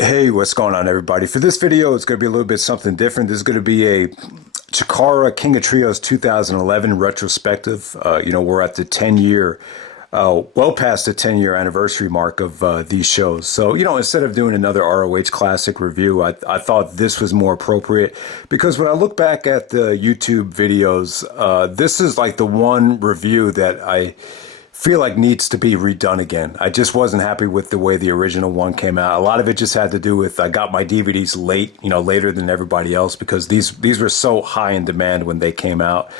Hey, what's going on, everybody? For this video, it's going to be a little bit something different. This is going to be a Chikara King of Trios 2011 retrospective. We're at the 10-year, well past the 10-year anniversary mark of these shows. So, instead of doing another ROH Classic review, I thought this was more appropriate because when I look back at the YouTube videos, this is like the one review that I feel like needs to be redone again. I just wasn't happy with the way the original one came out. A lot of it just had to do with I got my DVDs late, later than everybody else because these were so high in demand when they came out.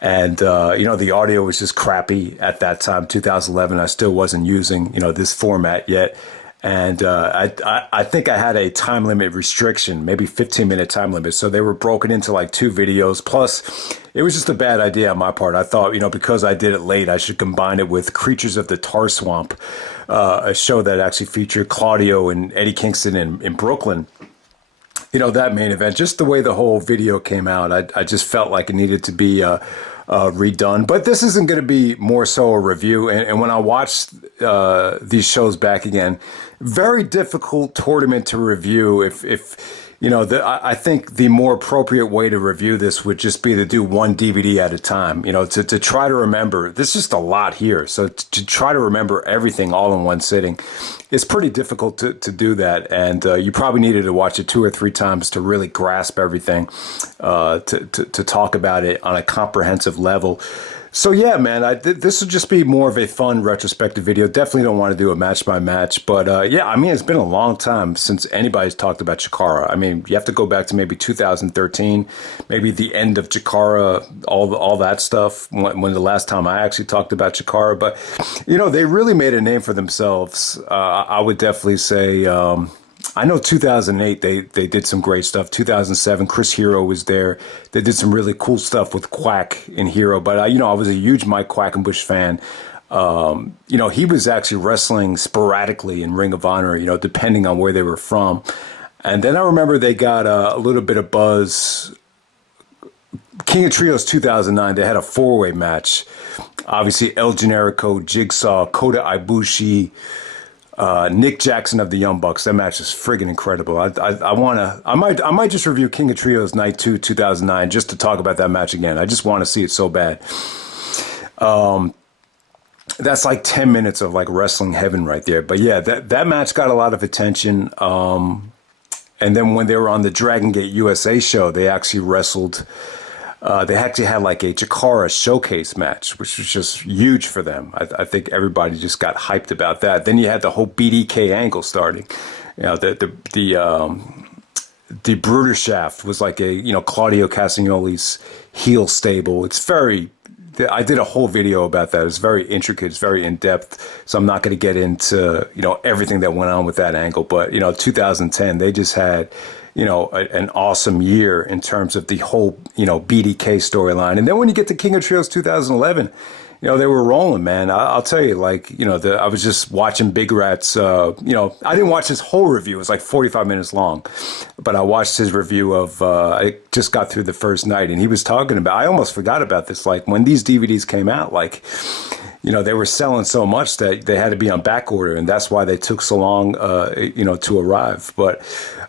And, the audio was just crappy at that time, 2011. I still wasn't using, this format yet. And I think I had a time limit restriction, maybe 15-minute time limit. So they were broken into like 2 videos. Plus, it was just a bad idea on my part. I thought, because I did it late, I should combine it with Creatures of the Tar Swamp, a show that actually featured Claudio and Eddie Kingston in Brooklyn. That main event, just the way the whole video came out, I just felt like it needed to be redone. But this isn't going to be more so a review. And when I watched these shows back again, very difficult tournament to review. I think the more appropriate way to review this would just be to do one DVD at a time, to try to remember. There's just a lot here. So to try to remember everything all in one sitting, it's pretty difficult to do that. And you probably needed to watch it 2 or 3 times to really grasp everything, to talk about it on a comprehensive level. So yeah, man, this will just be more of a fun retrospective video. Definitely don't want to do a match by match, but it's been a long time since anybody's talked about Chikara. I mean, you have to go back to maybe 2013, maybe the end of Chikara, all that stuff. When the last time I actually talked about Chikara, but they really made a name for themselves. I would definitely say. I know 2008, they did some great stuff. 2007, Chris Hero was there. They did some really cool stuff with Quack and Hero. But, I was a huge Mike Quackenbush fan. He was actually wrestling sporadically in Ring of Honor, depending on where they were from. And then I remember they got a little bit of buzz. King of Trios 2009, they had a 4-way match. Obviously, El Generico, Jigsaw, Kota Ibushi, Nick Jackson of the Young Bucks. That match is friggin' incredible. I might just review King of Trios Night 2 2009 just to talk about that match again. I just want to see it so bad. That's like 10 minutes of like wrestling heaven right there. But yeah, that match got a lot of attention. And then when they were on the Dragon Gate USA show, they actually wrestled. They actually had like a Chikara Showcase match, which was just huge for them. I think everybody just got hyped about that. Then you had the whole BDK angle starting. The Bruder Shaft was like a, Claudio Castagnoli's heel stable. I did a whole video about that. It's very intricate. It's very in-depth. So I'm not going to get into, everything that went on with that angle. But, 2010, they just had, an awesome year in terms of the whole, BDK storyline. And then when you get to King of Trios 2011, they were rolling, man. I'll tell you, I was just watching Big Rat's, I didn't watch his whole review. It was like 45 minutes long. But I watched his review of, I just got through the first night, and he was talking about, I almost forgot about this, like when these DVDs came out, they were selling so much that they had to be on back order, and that's why they took so long, to arrive. But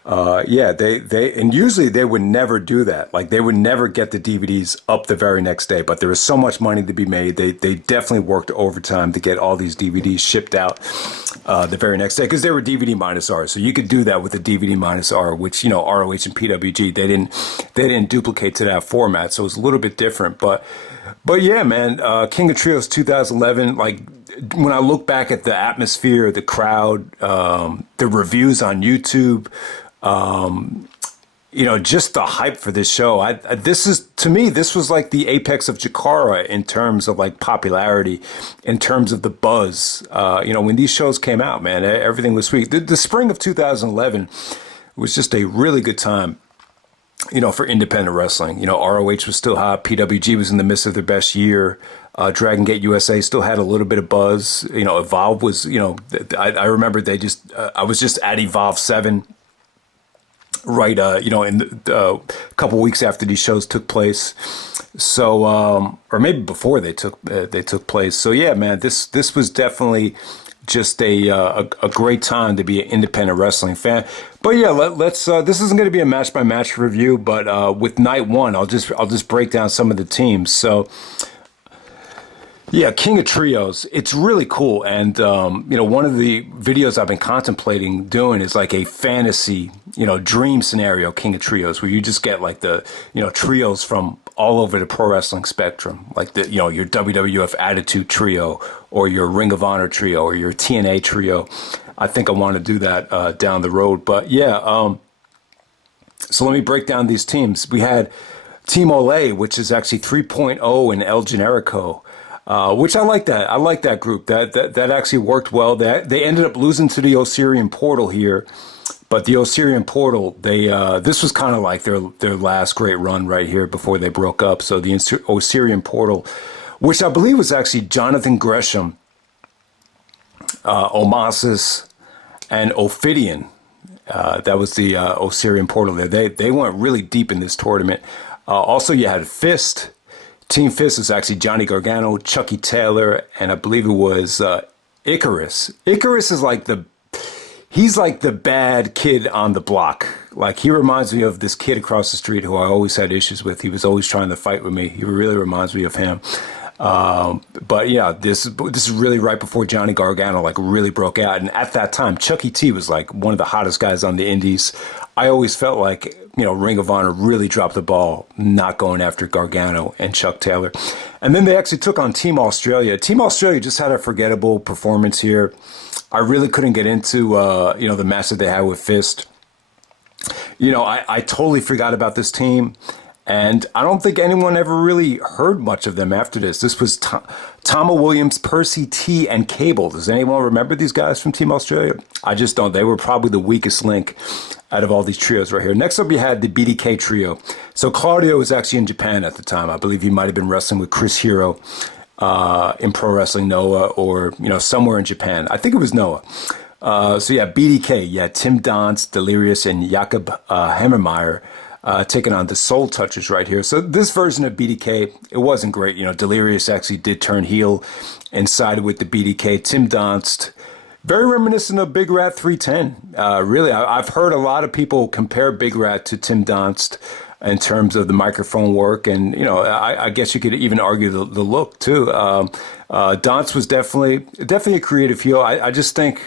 and usually they would never do that. Like they would never get the DVDs up the very next day. But there was so much money to be made. They definitely worked overtime to get all these DVDs shipped out the very next day because they were DVD minus R. So you could do that with the DVD minus R, which ROH and PWG they didn't duplicate to that format. So it was a little bit different, but yeah, man, King of Trios 2011, like when I look back at the atmosphere, the crowd, the reviews on YouTube, just the hype for this show. To me, this was like the apex of Chikara in terms of like popularity, in terms of the buzz. When these shows came out, man, everything was sweet. The spring of 2011 was just a really good time. For independent wrestling. ROH was still hot. PWG was in the midst of their best year. Dragon Gate USA still had a little bit of buzz. Evolve was, I remember I was just at Evolve 7, right, in a couple weeks after these shows took place. So, or maybe before they took place. So yeah, man, this was definitely just a great time to be an independent wrestling fan. But yeah, let's. This isn't going to be a match by match review, but with night one, I'll just break down some of the teams. So. Yeah, King of Trios. It's really cool. And, one of the videos I've been contemplating doing is like a fantasy, dream scenario, King of Trios, where you just get like the, trios from all over the pro wrestling spectrum, like your WWF Attitude Trio or your Ring of Honor Trio or your TNA Trio. I think I want to do that down the road. But yeah, so let me break down these teams. We had Team Olay, which is actually 3.0 and El Generico. Which I like that. I like that group. That actually worked well. They ended up losing to the Osirian Portal here, but the Osirian Portal, this was kind of like their last great run right here before they broke up. So the Osirian Portal, which I believe was actually Jonathan Gresham, Omasis, and Ophidian. That was the Osirian Portal there. They went really deep in this tournament. Also, you had F.I.S.T. Team F.I.S.T is actually Johnny Gargano, Chucky Taylor, and I believe it was Icarus. Icarus is he's like the bad kid on the block. Like, he reminds me of this kid across the street who I always had issues with. He was always trying to fight with me. He really reminds me of him. But yeah, this is really right before Johnny Gargano really broke out. And at that time, Chucky T was like one of the hottest guys on the indies. I always felt like, Ring of Honor really dropped the ball, not going after Gargano and Chuck Taylor. And then they actually took on Team Australia. Team Australia just had a forgettable performance here. I really couldn't get into, the match that they had with F.I.S.T. I totally forgot about this team. And I don't think anyone ever really heard much of them after this. This was Tama Williams, Percy T, and Kabel. Does anyone remember these guys from Team Australia? I just don't. They were probably the weakest link out of all these trios right here. Next up, you had the BDK trio. So Claudio was actually in Japan at the time. I believe he might have been wrestling with Chris Hero in Pro Wrestling Noah or, somewhere in Japan. I think it was Noah. So yeah, BDK. Yeah, Tim Donst, Delirious, and Jakob Hammermier. Taking on the Soul Touchers right here. So this version of BDK, it wasn't great. Delirious actually did turn heel and sided with the BDK. Tim Donst, very reminiscent of Bigratthreeten. Really, I've heard a lot of people compare Big Rat to Tim Donst in terms of the microphone work. And, I guess you could even argue the look too. Donst was definitely a creative heel. I just think...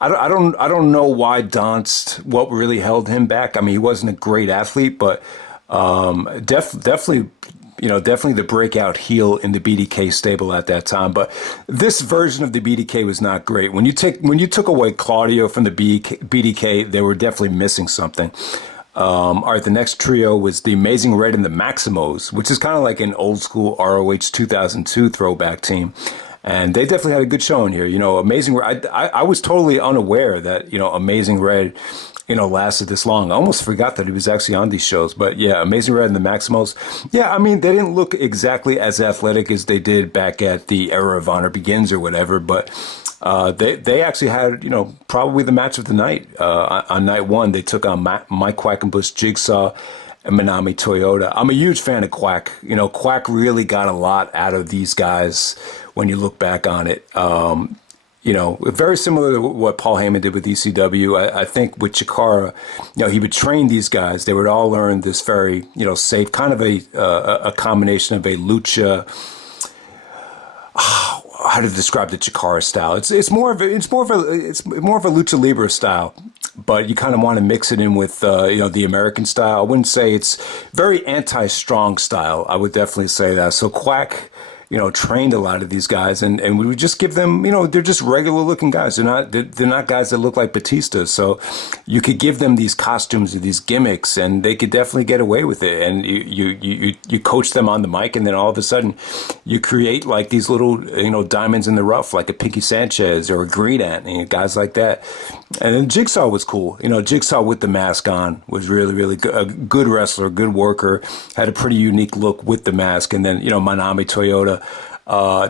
I don't know why Donst, what really held him back. I mean, he wasn't a great athlete, but definitely the breakout heel in the BDK stable at that time. But this version of the BDK was not great. When you took away Claudio from the BDK, they were definitely missing something. All right, the next trio was the Amazing Red and the Maximos, which is kind of like an old school ROH 2002 throwback team. And they definitely had a good showing here. Amazing Red. I was totally unaware that, Amazing Red, lasted this long. I almost forgot that he was actually on these shows. But yeah, Amazing Red and the Maximos. Yeah, I mean, they didn't look exactly as athletic as they did back at the Era of Honor Begins or whatever. But they actually had, probably the match of the night. On night one, they took on Mike Quackenbush, Jigsaw, and Minami Toyota. I'm a huge fan of Quack. Quack really got a lot out of these guys when you look back on it. Very similar to what Paul Heyman did with ECW. I think with Chikara, he would train these guys. They would all learn this very, safe, kind of a combination of a lucha. How to describe the Chikara style? It's more of a lucha libre style, but you kind of want to mix it in with the American style. I wouldn't say it's very anti-strong style. I would definitely say that. So Quack, trained a lot of these guys, and we would just give them, they're just regular looking guys. They're not guys that look like Batista. So you could give them these costumes or these gimmicks, and they could definitely get away with it. And you coach them on the mic, and then all of a sudden you create like these little, diamonds in the rough, like a Pinky Sanchez or a Green Ant, guys like that. And then Jigsaw was cool. Jigsaw with the mask on was really, really good. A good wrestler, good worker, had a pretty unique look with the mask. And then, Manami Toyota,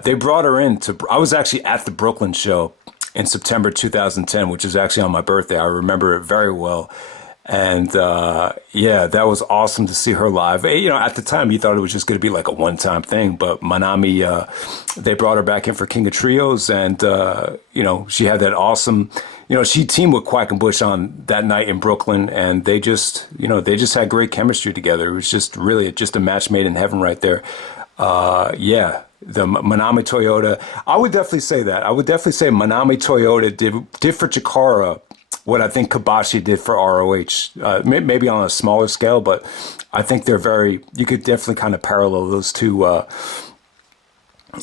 they brought her in I was actually at the Brooklyn show in September 2010, which is actually on my birthday. I remember it very well. And yeah, that was awesome to see her live. You know, at the time, you thought it was just going to be like a one-time thing, but Manami, they brought her back in for King of Trios, and you know, she had that awesome. You know, she teamed with Quackenbush on that night in Brooklyn, and they just, you know, they just had great chemistry together. It was just really just a match made in heaven right there. Yeah, the Minami Toyota. I would definitely say that. I would definitely say Minami Toyota did for Chikara what I think Kabashi did for ROH. Maybe on a smaller scale, but I think they're very. You could definitely kind of parallel those two.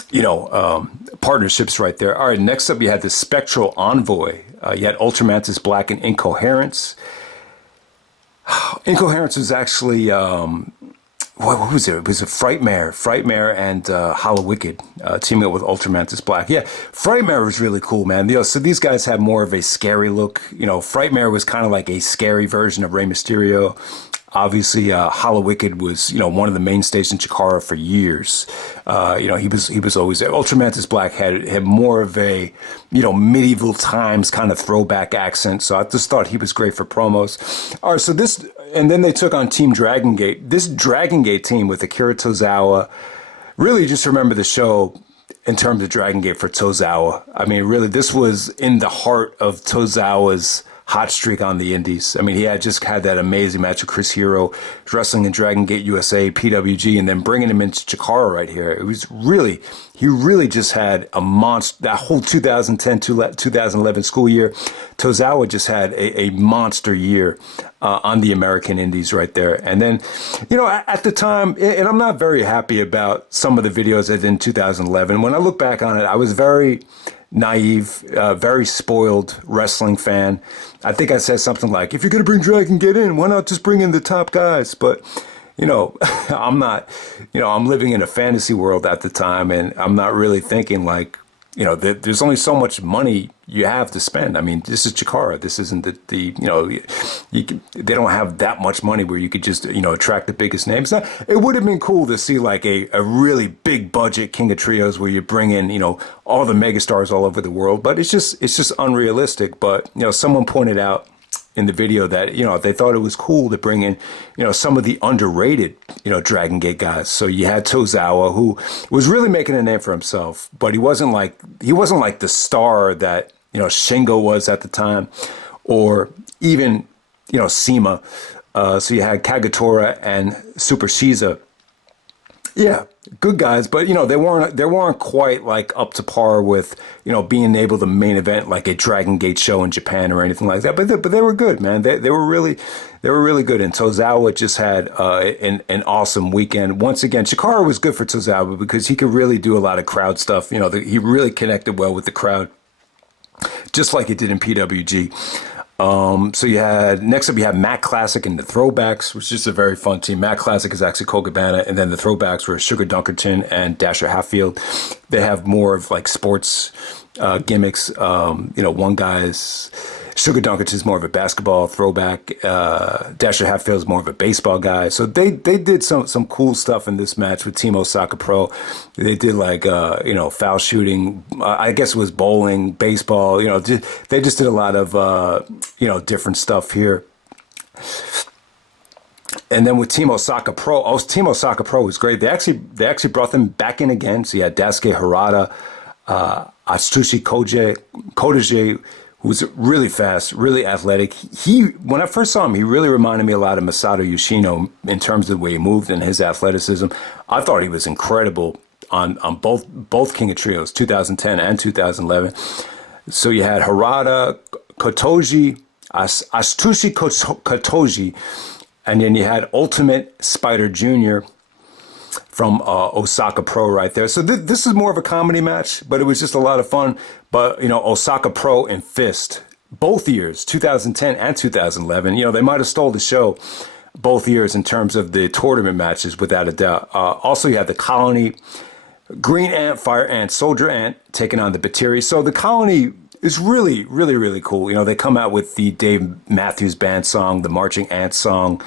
You know, partnerships right there. All right, next up you had the Spectral Envoy. You had Ultramantis Black and Incoherence. Incoherence was actually, what was it? It was a Frightmare and Hollow Wicked teaming up with Ultramantis Black. Yeah, Frightmare was really cool, man. You know, so these guys had more of a scary look. You know, Frightmare was kind of like a scary version of Rey Mysterio. Obviously, Hollow Wicked was, you know, one of the mainstays in Chikara for years. You know, he was always there. Ultramantis Black had more of a, you know, medieval times kind of throwback accent. So I just thought he was great for promos. All right, so this, and then they took on Team Dragon Gate. This Dragon Gate team with Akira Tozawa, really just remember the show in terms of Dragon Gate for Tozawa. I mean, really, this was in the heart of Tozawa's hot streak on the indies. I mean, he had just had that amazing match with Chris Hero, wrestling in Dragon Gate USA, PWG, and then bringing him into Chikara right here. It was really, he really just had a monster, that whole 2010 to 2011 school year. Tozawa just had a monster year on the American indies right there. And then, you know, at the time, and I'm not very happy about some of the videos I did in 2011. When I look back on it, I was very naive, very spoiled wrestling fan. I think I said something like, if you're going to bring Dragon Gate in, why not just bring in the top guys? But, you know, I'm not, you know, I'm living in a fantasy world at the time, and I'm not really thinking like, you know, there's only so much money you have to spend. I mean, this is Chikara. This isn't the you know, they don't have that much money where you could just, you know, attract the biggest names. Now, it would have been cool to see like a really big budget King of Trios where you bring in, you know, all the megastars all over the world, but it's just unrealistic. But, you know, someone pointed out in the video that, you know, they thought it was cool to bring in, you know, some of the underrated, you know, Dragon Gate guys. So you had Tozawa, who was really making a name for himself, but he wasn't like the star that, you know, Shingo was at the time, or even, you know, Sema. So you had KAGETORA and Super Shisa. Yeah, good guys, but you know, they weren't quite like up to par with, you know, being able to main event like a Dragon Gate show in Japan or anything like that. But they were good, man. They were really good. And Tozawa just had an awesome weekend. Once again, Chikara was good for Tozawa because he could really do a lot of crowd stuff. You know, he really connected well with the crowd, just like he did in PWG. So next up you have Matt Classic and the Throwbacks, which is a very fun team. Matt Classic is actually Cole Cabana, and then the Throwbacks were Sugar Dunkerton and Dasher Hatfield. They have more of like sports gimmicks. You know, one guy's Sugar Dunkerton is more of a basketball throwback. Dasher Hatfield is more of a baseball guy. So they did some cool stuff in this match with Team Osaka Pro. They did like you know, foul shooting. I guess it was bowling, baseball. You know, they just did a lot of you know, different stuff here. And then with Team Osaka Pro, Team Osaka Pro was great. They actually brought them back in again. So you had Daisuke Harada, Atsushi Kodaje, who's really fast, really athletic. When I first saw him, he really reminded me a lot of Masato Yoshino in terms of the way he moved and his athleticism. I thought he was incredible on both King of Trios, 2010 and 2011. So you had Harada, Kotoji, Atsushi Kotoji, and then you had Ultimate Spider Jr. from Osaka Pro right there. So this is more of a comedy match, but it was just a lot of fun. But, you know, Osaka Pro and F.I.S.T, both years, 2010 and 2011, you know, they might have stole the show both years in terms of the tournament matches, without a doubt. Also, you had the Colony, Green Ant, Fire Ant, Soldier Ant taking on the Batiri. So the Colony is really, really, really cool. You know, they come out with the Dave Matthews Band song, the Marching Ants song,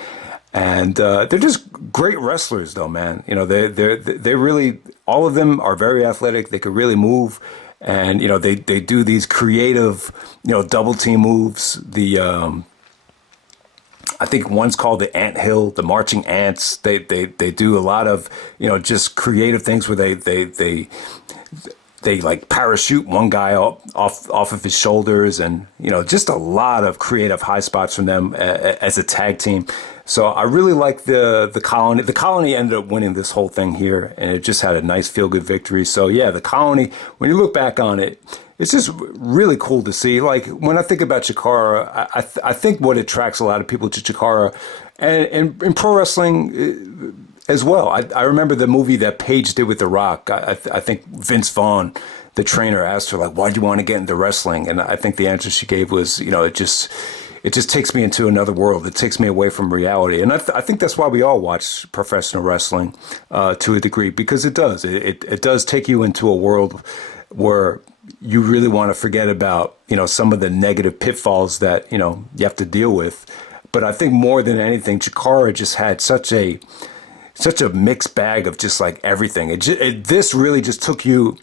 and they're just great wrestlers, though, man. You know, they really, all of them are very athletic. They could really move, and you know, they do these creative, you know, double team moves. The I think one's called the Ant Hill, the Marching Ants. They do a lot of, just creative things where they like parachute one guy off of his shoulders, and just a lot of creative high spots from them as a tag team. So I really like the Colony. The Colony ended up winning this whole thing here, and it just had a nice feel-good victory. So yeah, the Colony, when you look back on it, it's just really cool to see. Like when I think about Chikara, I think what attracts a lot of people to Chikara, and in pro wrestling as well. I remember the movie that Paige did with The Rock. I think Vince Vaughn, the trainer, asked her, like, why do you want to get into wrestling? And I think the answer she gave was, it just takes me into another world. It takes me away from reality. And I think that's why we all watch professional wrestling to a degree, because it does. It does take you into a world where you really want to forget about, some of the negative pitfalls that, you have to deal with. But I think more than anything, Chikara just had such a mixed bag of just like everything. This really just took you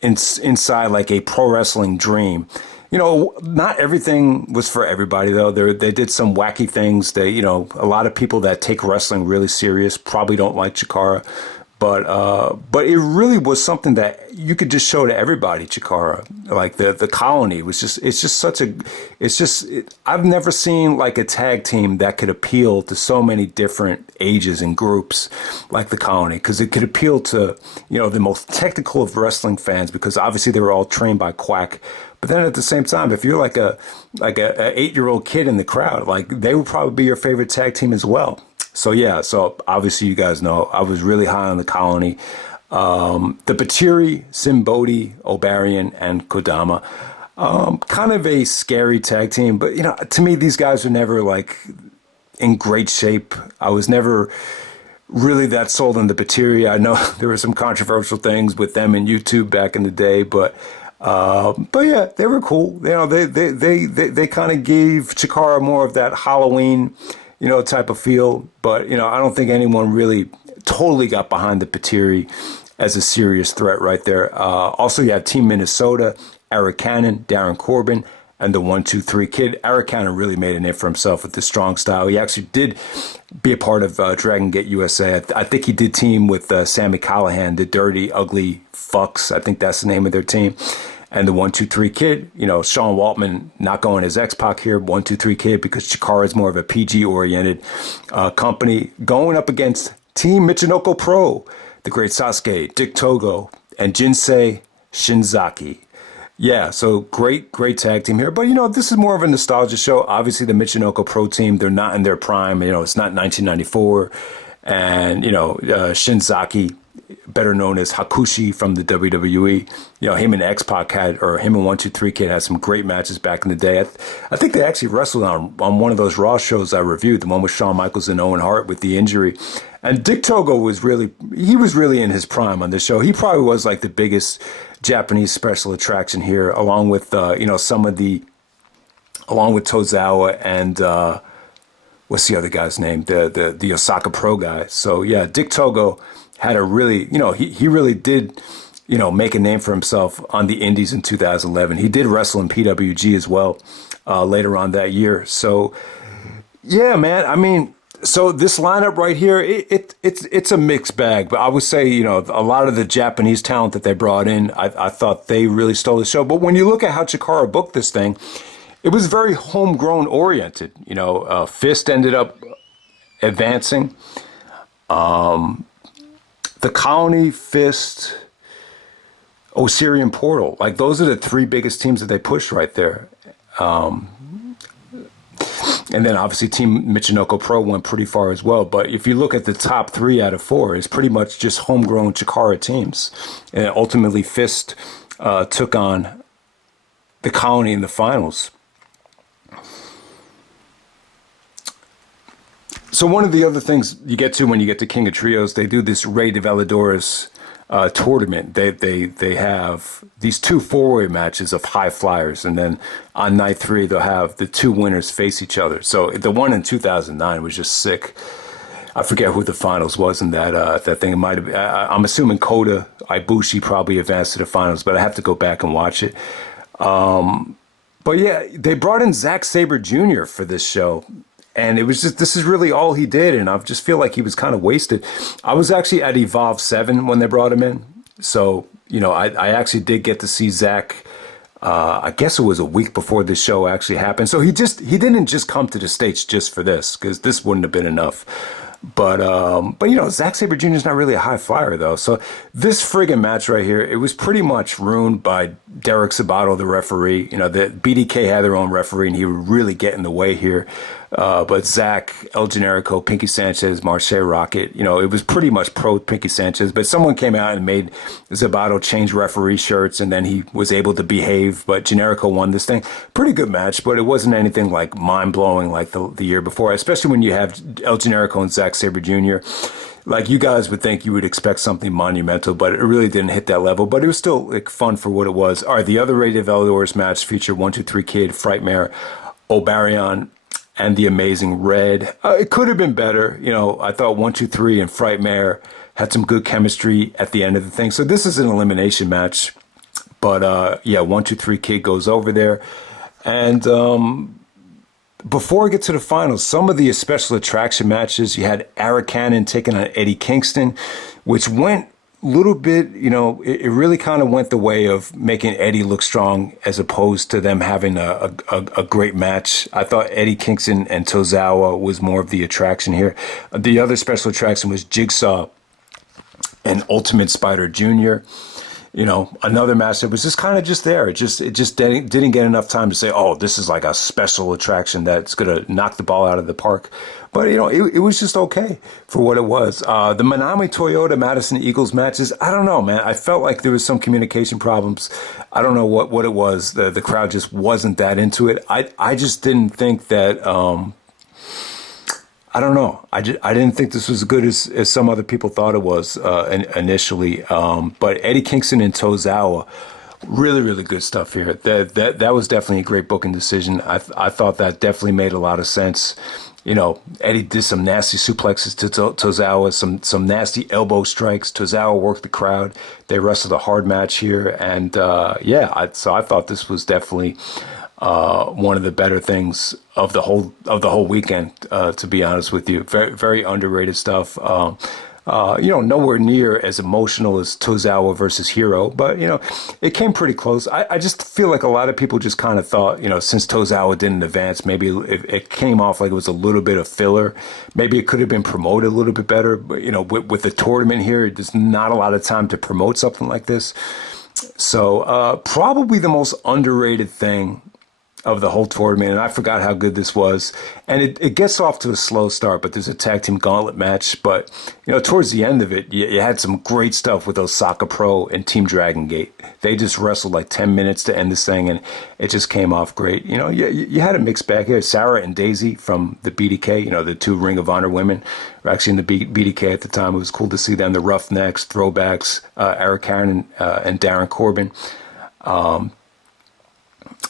inside like a pro wrestling dream. Not everything was for everybody though. They did some wacky things. A lot of people that take wrestling really serious probably don't like Chikara, but it really was something that you could just show to everybody. Chikara, like the Colony, I've never seen like a tag team that could appeal to so many different ages and groups like the Colony, because it could appeal to the most technical of wrestling fans, because obviously they were all trained by Quack. But then at the same time, if you're like a 8-year-old kid in the crowd, like they would probably be your favorite tag team as well. So yeah, so obviously you guys know I was really high on the Colony. The Batiri, Simbodi, Obarian, and Kodama. Kind of a scary tag team, but to me these guys were never like in great shape. I was never really that sold on the Batiri. I know there were some controversial things with them in YouTube back in the day, but yeah, they were cool. They kind of gave Chikara more of that Halloween, type of feel. But, I don't think anyone really totally got behind the Batiri as a serious threat right there. Also, you have Team Minnesota, Eric Cannon, Darren Corbin, and the 1-2-3 Kid. Eric Cannon really made a name for himself with the strong style. He actually did be a part of Dragon Gate USA. I think he did team with Sammy Callahan, the Dirty Ugly Fucks. I think that's the name of their team. And the 1-2-3 Kid, Sean Waltman not going as X-Pac here, 1-2-3 Kid, because Chikara is more of a PG-oriented company, going up against Team Michinoku Pro, the great Sasuke, Dick Togo, and Jinsei Shinzaki. Yeah, so great tag team here. But, this is more of a nostalgia show. Obviously, the Michinoku Pro team, they're not in their prime. It's not 1994. And, Shinzaki, better known as Hakushi from the WWE. Him and X-Pac him and 1-2-3 Kid had some great matches back in the day. I think they actually wrestled on one of those Raw shows I reviewed, the one with Shawn Michaels and Owen Hart with the injury. And Dick Togo was really in his prime on this show. He probably was like the biggest Japanese special attraction here, along with along with Tozawa and what's the other guy's name? The Osaka Pro guy. So yeah, Dick Togo had a really, he really did, make a name for himself on the indies in 2011. He did wrestle in PWG as well later on that year. So yeah, man, I mean, so this lineup right here, it's a mixed bag, but I would say, a lot of the Japanese talent that they brought in, I thought they really stole the show. But when you look at how Chikara booked this thing, it was very homegrown oriented. F.I.S.T ended up advancing. The Colony, F.I.S.T, Osirian, Portal, like those are the three biggest teams that they pushed right there. And then obviously Team Michinoku Pro went pretty far as well. But if you look at the top 3 out of 4, it's pretty much just homegrown Chikara teams. And ultimately F.I.S.T took on the Colony in the finals. So one of the other things you get to when you get to King of Trios, they do this Rey de Veladores tournament. They have these 2 4-way matches of high flyers, and then on night 3 they'll have the 2 winners face each other. So the one in 2009 was just sick. I forget who the finals was in that thing. It might have. I'm assuming Kota Ibushi probably advanced to the finals, but I have to go back and watch it. But yeah, they brought in Zack Saber Jr. for this show. And it was just, this is really all he did. And I just feel like he was kind of wasted. I was actually at Evolve 7 when they brought him in. So, you know, I actually did get to see Zack. I guess it was a week before this show actually happened. So he didn't just come to the States just for this, because this wouldn't have been enough. But you know, Zack Saber Jr. is not really a high flyer though. So this friggin' match right here, it was pretty much ruined by Derek Sabato, the referee. You know, the BDK had their own referee, and he would really get in the way here. But Zack, El Generico, Pinky Sanchez, Marche Rocket, you know, it was pretty much pro Pinky Sanchez. But someone came out and made Sabato change referee shirts, and then he was able to behave. But Generico won this thing. Pretty good match, but it wasn't anything like mind-blowing like the year before, especially when you have El Generico and Zack Saber Jr. Like, you guys would think you would expect something monumental, but it really didn't hit that level. But it was still like fun for what it was. All right, the other Rated Veladors match featured 123 Kid, Frightmare, Obarion, and the Amazing Red. It could have been better. You know, I thought 123 and Frightmare had some good chemistry at the end of the thing. So this is an elimination match. But yeah, 123 Kid goes over there. And before we get to the finals, some of the special attraction matches, you had Eric Cannon taking on Eddie Kingston, which went a little bit, you know, it really kind of went the way of making Eddie look strong as opposed to them having a great match. I thought Eddie Kingston and Tozawa was more of the attraction here. The other special attraction was Jigsaw and Ultimate Spider Jr. You know, another match that was just kind of just there. It just didn't get enough time to say, oh, this is like a special attraction that's going to knock the ball out of the park. But, you know, it was just okay for what it was. The Minami Toyota Madison Eagles matches, I don't know, man. I felt like there was some communication problems. I don't know what it was. The crowd just wasn't that into it. I just didn't think that... I don't know. I didn't think this was as good as some other people thought it was initially. But Eddie Kingston and Tozawa, really, really good stuff here. That was definitely a great booking decision. I thought that definitely made a lot of sense. You know, Eddie did some nasty suplexes to Tozawa, some nasty elbow strikes. Tozawa worked the crowd. They wrestled a hard match here, and yeah, so I thought this was definitely one of the better things of the whole weekend. To be honest with you, very, very underrated stuff. You know, nowhere near as emotional as Tozawa versus Hero, but, you know, it came pretty close. I just feel like a lot of people just kind of thought, you know, since Tozawa didn't advance, maybe it came off like it was a little bit of filler. Maybe it could have been promoted a little bit better, but, you know, with the tournament here, there's not a lot of time to promote something like this. So probably the most underrated thing of the whole tournament, and I forgot how good this was. And it gets off to a slow start, but there's a tag team gauntlet match. But, you know, towards the end of it, you had some great stuff with Osaka Pro and Team Dragon Gate. They just wrestled like 10 minutes to end this thing, and it just came off great. You know, you had a mixed bag here. Sarah and Daisy from the BDK, you know, the two Ring of Honor women, were actually in the BDK at the time. It was cool to see them. The Roughnecks, Throwbacks, Eric Karen and Darren Corbin.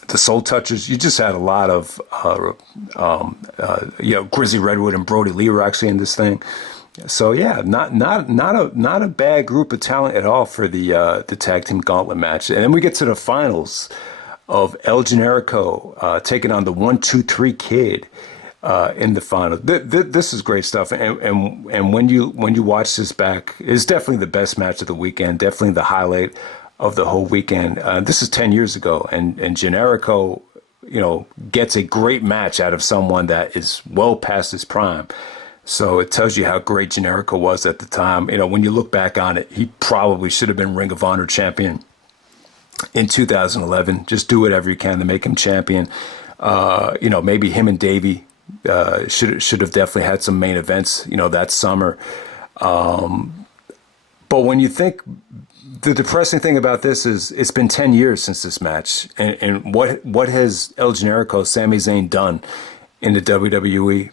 The Soul Touchers, you just had a lot of, you know, Grizzly Redwood and Brody Lee were actually in this thing. So yeah, not a bad group of talent at all for the tag team gauntlet match. And then we get to the finals of El Generico taking on the 123 Kid in the final. This is great stuff. And when you watch this back, it's definitely the best match of the weekend. Definitely the highlight of the whole weekend. This is 10 years ago, and Generico, you know, gets a great match out of someone that is well past his prime. So it tells you how great Generico was at the time. You know, when you look back on it, he probably should have been Ring of Honor champion in 2011. Just do whatever you can to make him champion. You know, maybe him and Davey should have definitely had some main events, you know, that summer. But when you think, the depressing thing about this is it's been 10 years since this match. And what has El Generico, Sami Zayn, done in the WWE?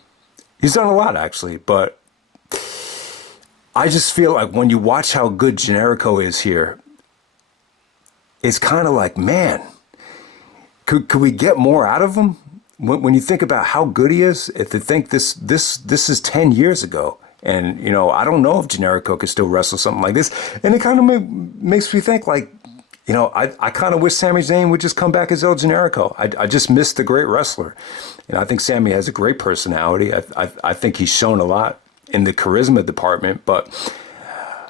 He's done a lot, actually. But I just feel like when you watch how good Generico is here, it's kind of like, man, could we get more out of him? When you think about how good he is, if you think this is 10 years ago. And, you know, I don't know if Generico could still wrestle something like this. And it kind of makes me think, like, you know, I kind of wish Sami Zayn would just come back as El Generico. I just miss the great wrestler. You know, I think Sami has a great personality. I think he's shown a lot in the charisma department, but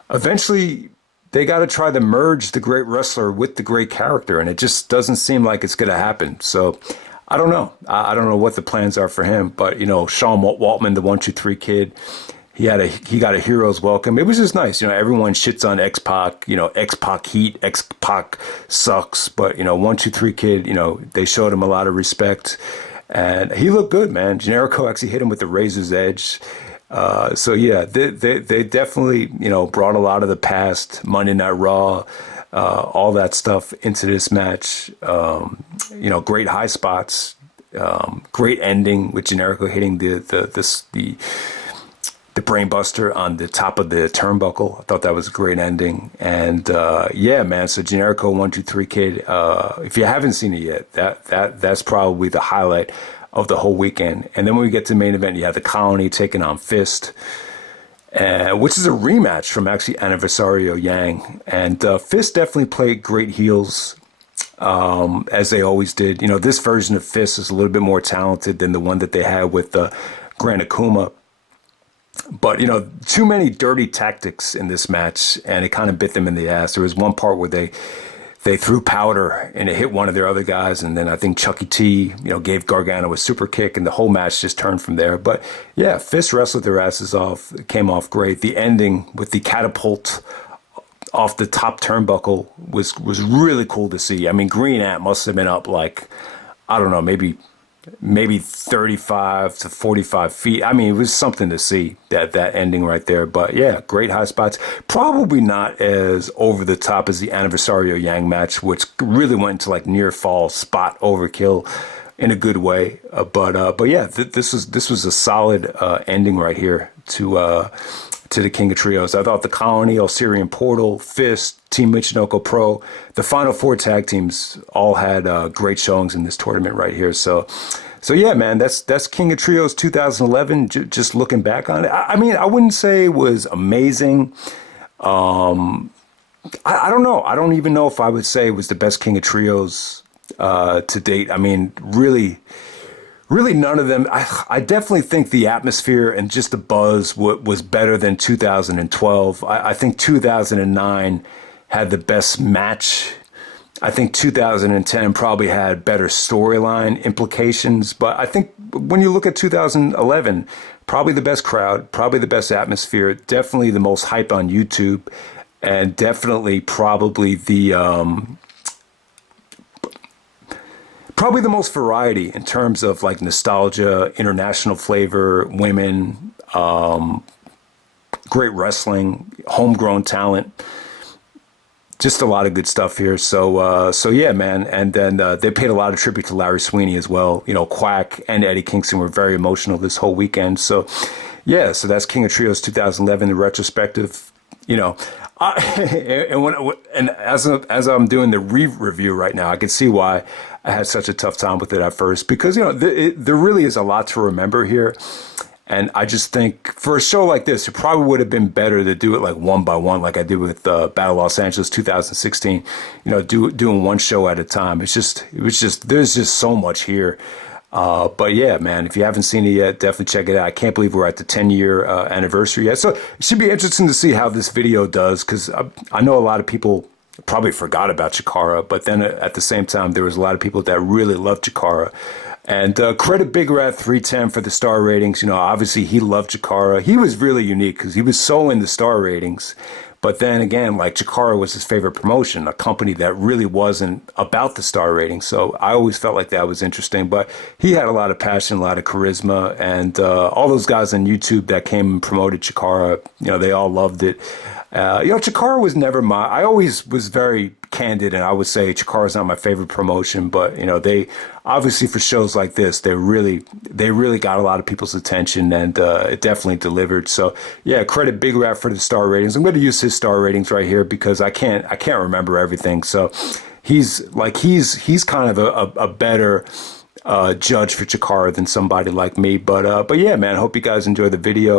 eventually they got to try to merge the great wrestler with the great character, and it just doesn't seem like it's going to happen. So I don't know. I don't know what the plans are for him, but you know, Sean Waltman, the 1-2-3 kid, he got a hero's welcome. It was just nice. You know, everyone shits on X-Pac, you know, X-Pac heat, X-Pac sucks, but you know, 1-2-3 kid, you know, they showed him a lot of respect, and he looked good, man. Generico actually hit him with the razor's edge. So yeah, they definitely, you know, brought a lot of the past, Monday Night Raw, all that stuff into this match. You know, great high spots, great ending with Generico hitting the brain buster on the top of the turnbuckle. I thought that was a great ending. And yeah, man, so Generico 1-2-3 kid, if you haven't seen it yet, that's probably the highlight of the whole weekend. And then when we get to the main event, you have the Colony taking on F.I.S.T, which is a rematch from actually Aniversario Yang. And F.I.S.T definitely played great heels, as they always did. You know, this version of F.I.S.T is a little bit more talented than the one that they had with Gran Akuma. But, you know, too many dirty tactics in this match, and it kind of bit them in the ass. There was one part where they threw powder and it hit one of their other guys, and then I think Chucky T, you know, gave Gargano a super kick, and the whole match just turned from there. But yeah, F.I.S.T wrestled their asses off. It came off great. The ending with the catapult off the top turnbuckle was really cool to see. I mean, Green Ant must have been up like, I don't know, maybe 35 to 45 feet. I mean, it was something to see, that ending right there. But yeah, great high spots. Probably not as over the top as the Aniversario Yang match, which really went into like near fall spot overkill in a good way. But yeah, this was a solid ending right here to the King of Trios. I thought the Colony, Osirian Portal, F.I.S.T, Team Michinoku Pro, the Final Four tag teams all had great showings in this tournament right here. So yeah, man, that's King of Trios 2011. Just looking back on it, I mean, I wouldn't say it was amazing. I don't know. I don't even know if I would say it was the best King of Trios to date. I mean, really none of them. I definitely think the atmosphere and just the buzz was better than 2012. I think 2009 had the best match. I think 2010 probably had better storyline implications. But I think when you look at 2011, probably the best crowd, probably the best atmosphere, definitely the most hype on YouTube, and definitely probably the most variety in terms of like nostalgia, international flavor, women, great wrestling, homegrown talent. Just a lot of good stuff here. So yeah, man. And then they paid a lot of tribute to Larry Sweeney as well. You know, Quack and Eddie Kingston were very emotional this whole weekend. So yeah, so that's King of Trios 2011, the retrospective. You know, as I'm doing the review right now, I can see why I had such a tough time with it at first, because, you know, there really is a lot to remember here. And I just think for a show like this, it probably would have been better to do it like one by one, like I did with Battle Los Angeles 2016, you know, doing one show at a time. There's just so much here. But yeah, man, if you haven't seen it yet, definitely check it out. I can't believe we're at the 10-year anniversary yet. So it should be interesting to see how this video does, because I know a lot of people probably forgot about Chikara, but then at the same time, there was a lot of people that really loved Chikara. And credit Bigratthreeten for the star ratings. You know, obviously he loved Chikara. He was really unique because he was so in the star ratings. But then again, like, Chikara was his favorite promotion, a company that really wasn't about the star rating. So I always felt like that was interesting. But he had a lot of passion, a lot of charisma, and all those guys on YouTube that came and promoted Chikara, you know, they all loved it. You know, Chikara was never I always was very candid, and I would say Chikara's not my favorite promotion, but, you know, they obviously, for shows like this, they really got a lot of people's attention, and it definitely delivered. So yeah, credit Big Rat for the star ratings. I'm going to use his star ratings right here because I can't remember everything. So he's kind of a better judge for Chikara than somebody like me. But yeah, man, I hope you guys enjoy the video.